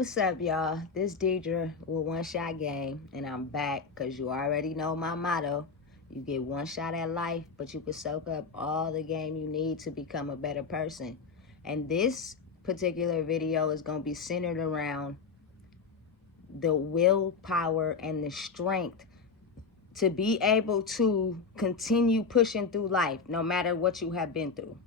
What's up, y'all? This Deidre with One Shot Game, and I'm back because you already know my motto. You get one shot at life, but you can soak up all the game you need to become a better person. And this particular video is going to be centered around the willpower and the strength to be able to continue pushing through life no matter what you have been through.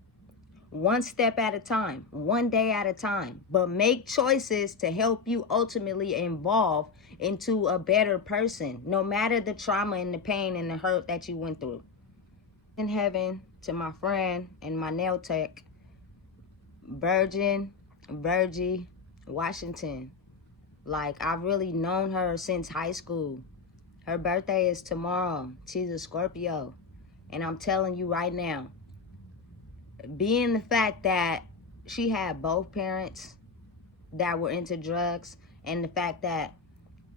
One step at a time, one day at a time, but make choices to help you ultimately evolve into a better person, no matter the trauma and the pain and the hurt that you went through. In heaven, to my friend and my nail tech, Virgie Washington. Like, I've really known her since high school. Her birthday is tomorrow. She's a Scorpio. And I'm telling you right now, being the fact that she had both parents that were into drugs, and the fact that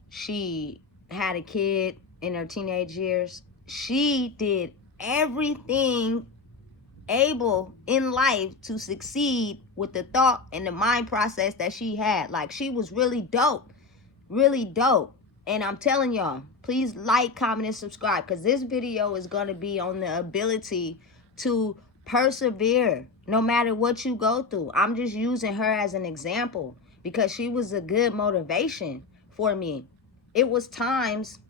she had a kid in her teenage years, she did everything able in life to succeed with the thought and the mind process that she had. Like, she was really dope, really dope. And I'm telling y'all, please like, comment, and subscribe, because this video is going to be on the ability to persevere no matter what you go through. I'm just using her as an example because she was a good motivation for me. It was times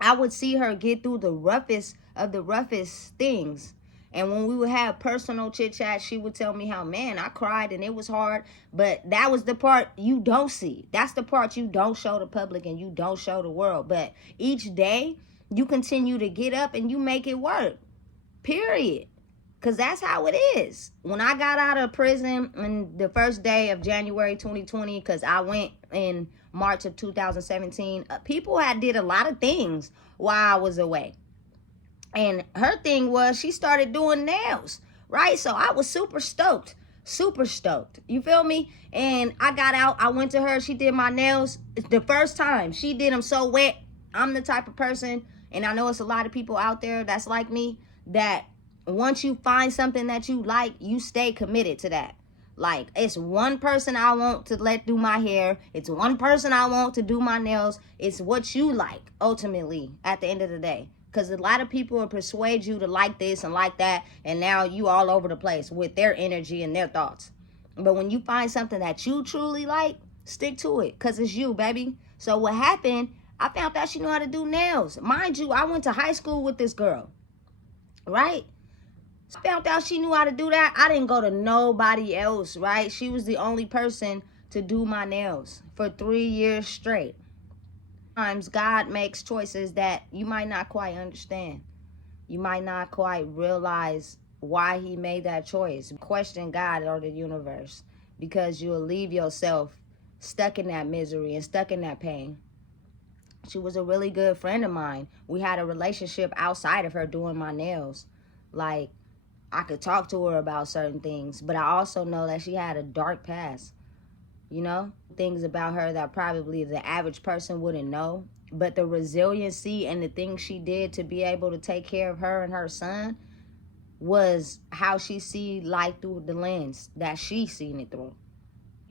I would see her get through the roughest of the roughest things. And when we would have personal chit chat, she would tell me how, man, I cried and it was hard. But that was the part you don't see. That's the part you don't show the public and you don't show the world. But each day you continue to get up and you make it work. Period. Because that's how it is. When I got out of prison on the first day of January 2020, because I went in March of 2017, people had did a lot of things while I was away. And her thing was she started doing nails, right? So I was super stoked. You feel me? And I got out. I went to her. She did my nails. The first time she did them so wet. I'm the type of person, and I know it's a lot of people out there that's like me, that once you find something that you like, you stay committed to that. Like, it's one person I want to let do my hair. It's one person I want to do my nails. It's what you like, ultimately, at the end of the day. Because a lot of people will persuade you to like this and like that, and now you all over the place with their energy and their thoughts. But when you find something that you truly like, stick to it, because it's you, baby. So what happened, I found out she knew how to do nails. Mind you, I went to high school with this girl, right? I found out she knew how to do that. I didn't go to nobody else, right? She was the only person to do my nails for 3 years straight. Sometimes God makes choices that you might not quite understand. You might not quite realize why he made that choice. Question God or the universe, because you'll leave yourself stuck in that misery and stuck in that pain. She was a really good friend of mine. We had a relationship outside of her doing my nails. Like, I could talk to her about certain things, but I also know that she had a dark past. You know, things about her that probably the average person wouldn't know. But the resiliency and the things she did to be able to take care of her and her son was how she see life through the lens that she seen it through.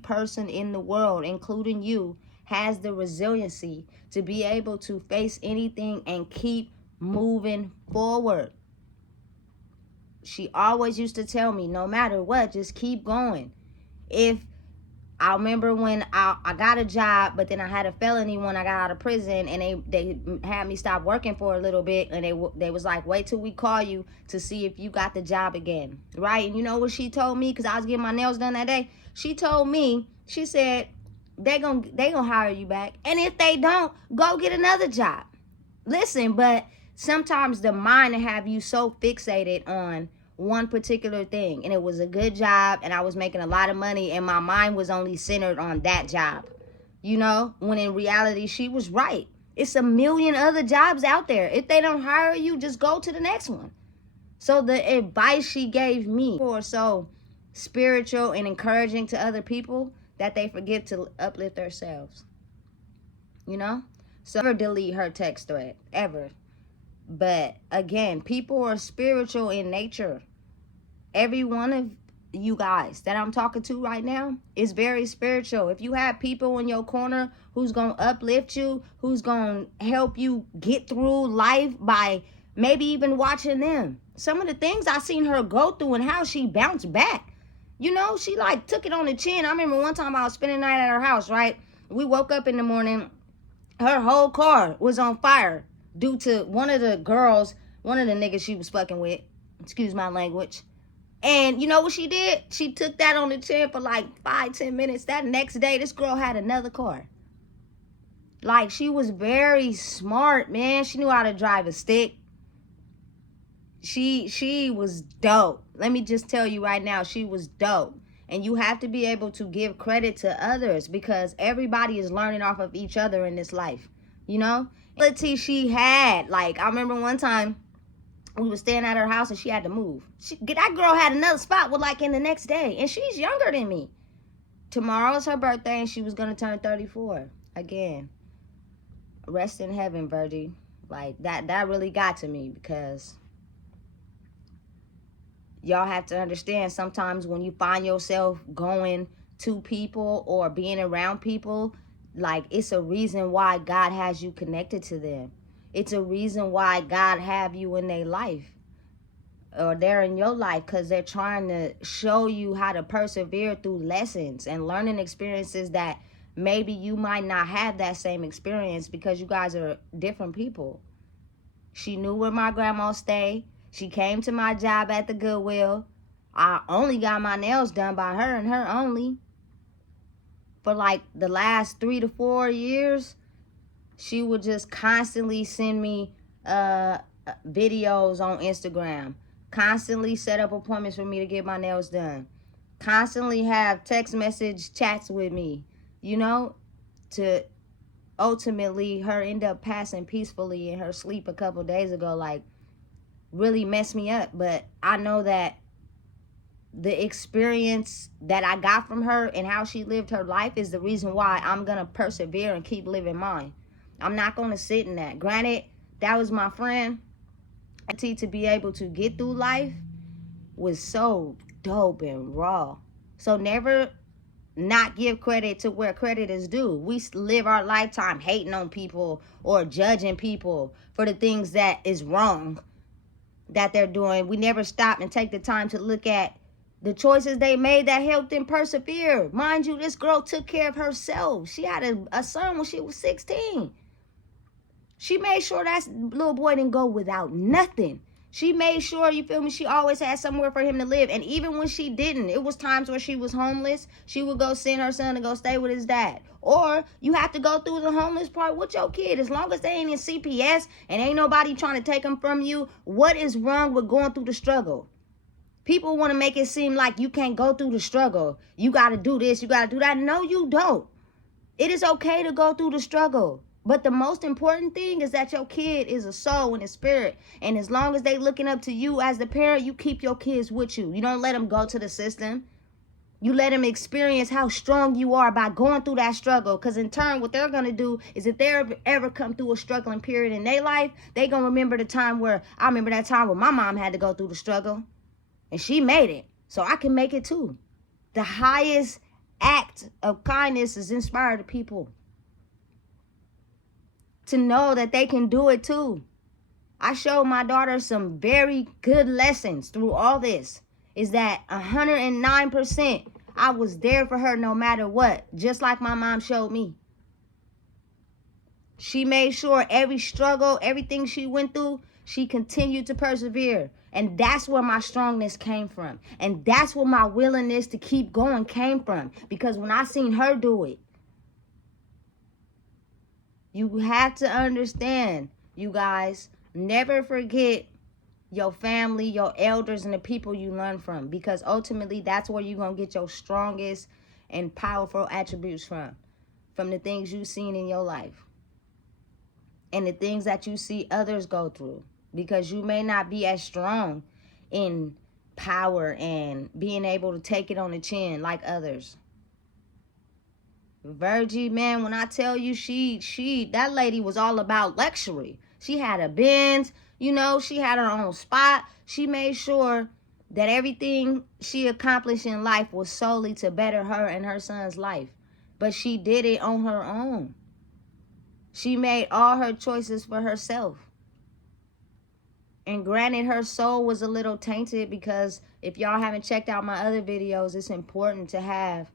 Person in the world, including you, has the resiliency to be able to face anything and keep moving forward. She always used to tell me, no matter what, just keep going. I remember when I got a job, but then I had a felony when I got out of prison, and they had me stop working for a little bit, and they was like, wait till we call you to see if you got the job again, right? And you know what she told me? Because I was getting my nails done that day. She told me, she said, they gonna hire you back, and if they don't, go get another job. Listen, but sometimes the mind will have you so fixated on one particular thing, and it was a good job and I was making a lot of money, and my mind was only centered on that job, you know, when in reality she was right. It's a million other jobs out there. If they don't hire you, just go to the next one. So the advice she gave me was so spiritual and encouraging to other people that they forget to uplift themselves, you know. So never delete her text thread, ever. But again, people are spiritual in nature. Every one of you guys that I'm talking to right now is very spiritual. If you have people in your corner who's going to uplift you, who's going to help you get through life by maybe even watching them. Some of the things I seen her go through and how she bounced back. You know, she like took it on the chin. I remember one time I was spending the night at her house, right? We woke up in the morning. Her whole car was on fire due to one of the girls, one of the niggas she was fucking with. Excuse my language. And you know what she did? She took that on the chin for like 5-10 minutes. That next day, this girl had another car. Like, she was very smart, man. She knew how to drive a stick. She was dope. Let me just tell you right now, she was dope. And you have to be able to give credit to others because everybody is learning off of each other in this life. You know? Ability she had. Like, I remember one time we was staying at her house and she had to move. That girl had another spot with like in the next day. And she's younger than me. Tomorrow's her birthday and she was going to turn 34. Again. Rest in heaven, Virgie. Like, that really got to me because y'all have to understand sometimes when you find yourself going to people or being around people, like, it's a reason why God has you connected to them. It's a reason why God have you in their life or they're in your life because they're trying to show you how to persevere through lessons and learning experiences that maybe you might not have that same experience because you guys are different people. She knew where my grandma stayed. She came to my job at the Goodwill. I only got my nails done by her and her only. For like the last 3 to 4 years, she would just constantly send me videos on Instagram. Constantly set up appointments for me to get my nails done. Constantly have text message chats with me. You know, to ultimately her end up passing peacefully in her sleep a couple days ago, like, really messed me up. But I know that the experience that I got from her and how she lived her life is the reason why I'm going to persevere and keep living mine. I'm not going to sit in that. Granted, that was my friend. To be able to get through life was so dope and raw. So never not give credit to where credit is due. We live our lifetime hating on people or judging people for the things that is wrong that they're doing. We never stop and take the time to look at the choices they made that helped them persevere. Mind you, this girl took care of herself. She had a son when she was 16. She made sure that little boy didn't go without nothing. She made sure, you feel me, she always had somewhere for him to live. And even when she didn't, it was times where she was homeless, she would go send her son to go stay with his dad. Or you have to go through the homeless part with your kid. As long as they ain't in CPS and ain't nobody trying to take them from you, what is wrong with going through the struggle? People want to make it seem like you can't go through the struggle. You got to do this, you got to do that. No, you don't. It is okay to go through the struggle. But the most important thing is that your kid is a soul and a spirit. And as long as they looking up to you as the parent, you keep your kids with you. You don't let them go to the system. You let them experience how strong you are by going through that struggle. Because in turn, what they're going to do is if they ever come through a struggling period in their life, they going to remember the time where, I remember that time when my mom had to go through the struggle. And she made it. So I can make it too. The highest act of kindness is inspire the people to know that they can do it too. I showed my daughter some very good lessons through all this. Is that 109% I was there for her no matter what. Just like my mom showed me. She made sure every struggle, everything she went through, she continued to persevere. And that's where my strongness came from. And that's where my willingness to keep going came from. Because when I seen her do it, you have to understand, you guys, never forget your family, your elders, and the people you learn from. Because ultimately, that's where you're going to get your strongest and powerful attributes from. From the things you've seen in your life. And the things that you see others go through. Because you may not be as strong in power and being able to take it on the chin like others. Virgie, man, when I tell you that lady was all about luxury. She had a Benz, you know, she had her own spot. She made sure that everything she accomplished in life was solely to better her and her son's life. But she did it on her own. She made all her choices for herself. And granted, her soul was a little tainted, because if y'all haven't checked out my other videos, it's important to have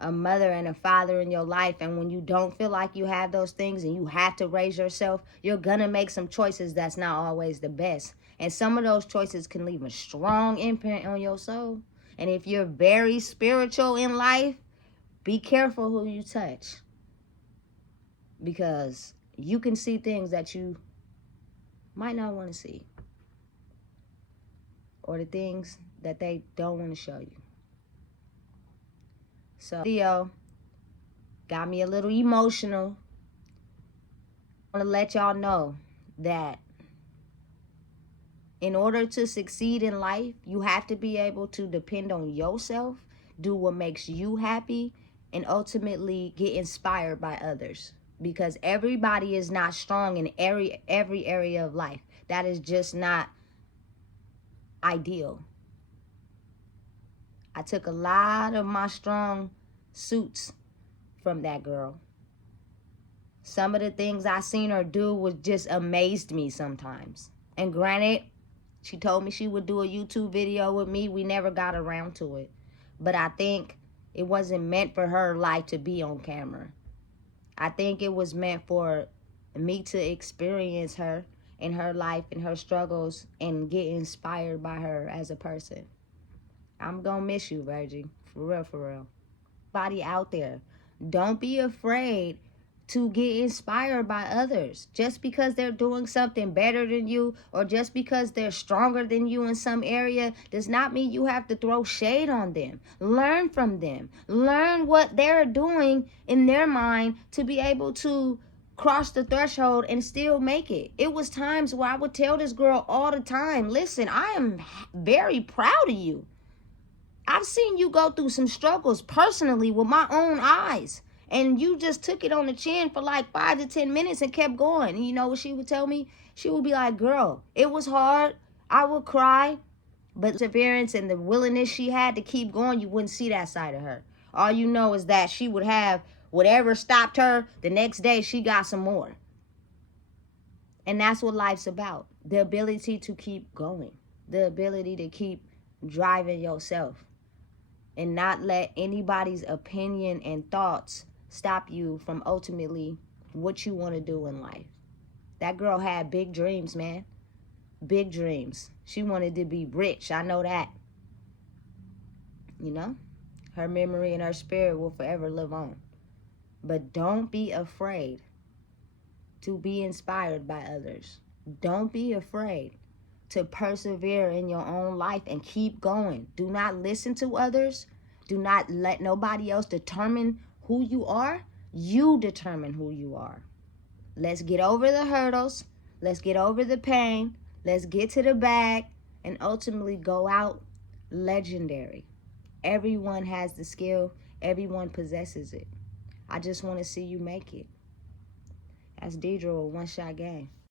a mother and a father in your life. And when you don't feel like you have those things and you have to raise yourself, you're gonna make some choices that's not always the best. And some of those choices can leave a strong imprint on your soul. And if you're very spiritual in life, be careful who you touch, because you can see things that you might not want to see, or the things that they don't want to show you. So, video got me a little emotional. I want to let y'all know that in order to succeed in life, you have to be able to depend on yourself, do what makes you happy, and ultimately get inspired by others. Because everybody is not strong in every area of life. That is just not ideal. I took a lot of my strong suits from that girl. Some of the things I seen her do was just amazed me sometimes. And granted, she told me she would do a YouTube video with me. We never got around to it. But I think it wasn't meant for her life to be on camera. I think it was meant for me to experience her in her life and her struggles and get inspired by her as a person. I'm gonna miss you, Virgie. For real, for real. Everybody out there, don't be afraid to get inspired by others. Just because they're doing something better than you, or just because they're stronger than you in some area, does not mean you have to throw shade on them. Learn from them. Learn what they're doing in their mind to be able to cross the threshold and still make it. It was times where I would tell this girl all the time, listen, I am very proud of you. I've seen you go through some struggles personally with my own eyes. And you just took it on the chin for like 5 to 10 minutes and kept going. And you know what she would tell me? She would be like, girl, it was hard. I would cry. But perseverance and the willingness she had to keep going, you wouldn't see that side of her. All you know is that she would have whatever stopped her, the next day she got some more. And that's what life's about. The ability to keep going. The ability to keep driving yourself. And not let anybody's opinion and thoughts stop you from ultimately what you want to do in life. That girl had big dreams, man. Big dreams. She wanted to be rich. I know that. You know? Her memory and her spirit will forever live on. But don't be afraid to be inspired by others. Don't be afraid to persevere in your own life and keep going. Do not listen to others. Do not let nobody else determine who you are. You determine who you are. Let's get over the hurdles. Let's get over the pain. Let's get to the bag and ultimately go out legendary. Everyone has the skill. Everyone possesses it. I just want to see you make it. That's Deidre with One Shot Game.